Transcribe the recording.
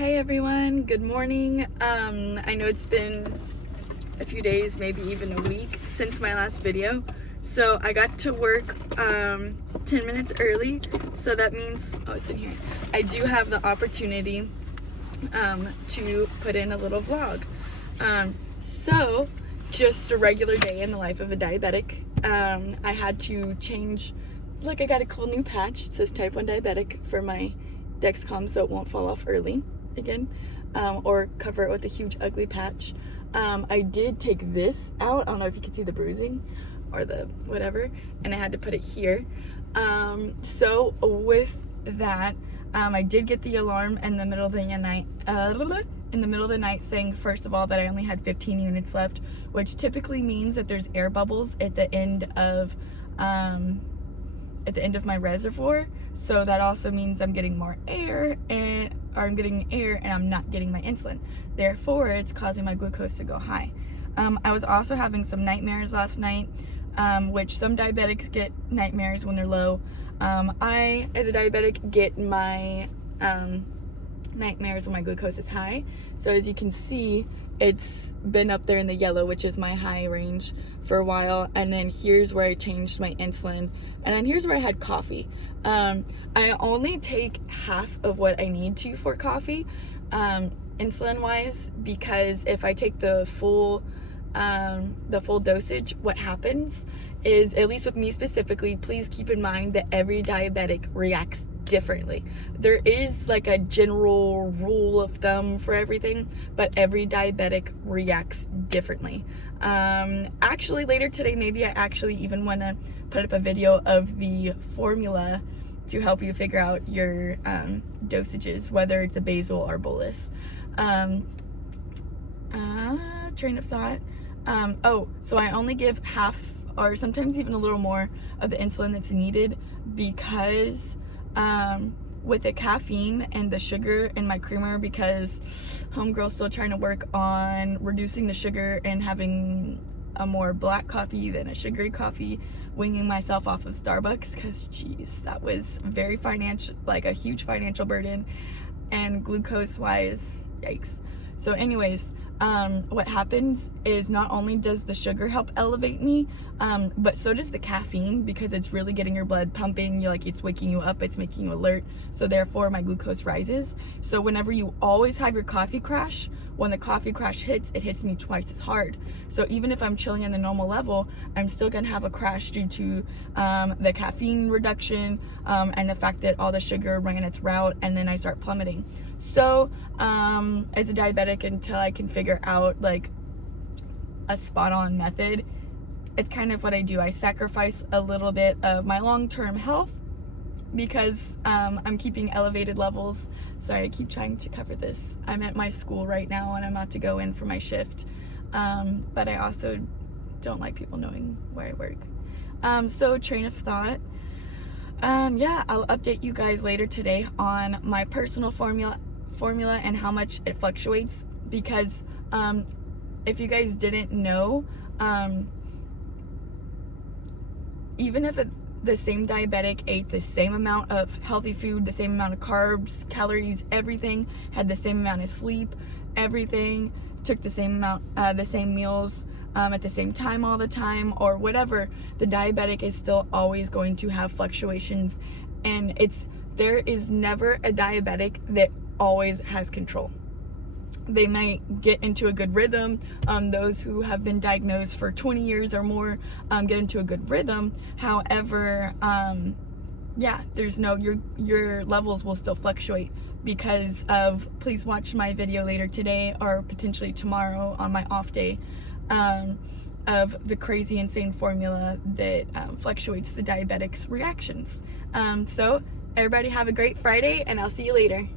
Hey everyone, good morning. I know it's been a few days, maybe even a week since my last video. So I got to work 10 minutes early. So that means, oh, it's in here. I do have the opportunity to put in a little vlog. So just a regular day in the life of a diabetic. I had to change, I got a cool new patch. It says type 1 diabetic for my Dexcom so it won't fall off early again, or cover it with a huge ugly patch. I did take this out. I don't know if you can see the bruising or the whatever, and I had to put it here. So with that, I did get the alarm in the middle of the night, saying first of all that I only had 15 units left, which typically means that there's air bubbles at the end of my reservoir. So that also means I'm getting more air and I'm not getting my insulin. Therefore, it's causing my glucose to go high. I was also having some nightmares last night, which some diabetics get nightmares when they're low. I, as a diabetic, get my nightmares when my glucose is high. So as you can see, it's been up there in the yellow, which is my high range, for a while. And then here's where I changed my insulin. And then here's where I had coffee. I only take half of what I need to for coffee, insulin wise, because if I take the full dosage, what happens is, at least with me specifically, please keep in mind that every diabetic reacts differently. There is like a general rule of thumb for everything, but every diabetic reacts differently. Actually later today, maybe I actually even want to put up a video of the formula to help you figure out your dosages, whether it's a basal or bolus. Train of thought. So I only give half or sometimes even a little more of the insulin that's needed because with the caffeine and the sugar in my creamer, because homegirl's still trying to work on reducing the sugar and having a more black coffee than a sugary coffee, winging myself off of Starbucks, because geez, that was very financial, like a huge financial burden, and glucose wise, yikes. So anyways, what happens is not only does the sugar help elevate me, but so does the caffeine, because it's really getting your blood pumping. It's waking you up, it's making you alert. So therefore my glucose rises. So whenever you always have your coffee crash, when the coffee crash hits, it hits me twice as hard. So even if I'm chilling in the normal level, I'm still gonna have a crash due to the caffeine reduction, and the fact that all the sugar ran its route, and then I start plummeting. So as a diabetic, until I can figure out like a spot on method, it's kind of what I do. I sacrifice a little bit of my long-term health because I'm keeping elevated levels. Sorry, I keep trying to cover this. I'm at my school right now and I'm about to go in for my shift, but I also don't like people knowing where I work. So train of thought. Yeah, I'll update you guys later today on my personal formula and how much it fluctuates, because if you guys didn't know, even if the same diabetic ate the same amount of healthy food, the same amount of carbs, calories, everything, had the same amount of sleep, everything, took the same amount, the same meals at the same time all the time, or whatever, the diabetic is still always going to have fluctuations. And there is never a diabetic that always has control. They might get into a good rhythm. Those who have been diagnosed for 20 years or more get into a good rhythm. However, yeah, your levels will still fluctuate because of, please watch my video later today or potentially tomorrow on my off day, of the crazy insane formula that fluctuates the diabetic's reactions. So everybody have a great Friday, and I'll see you later.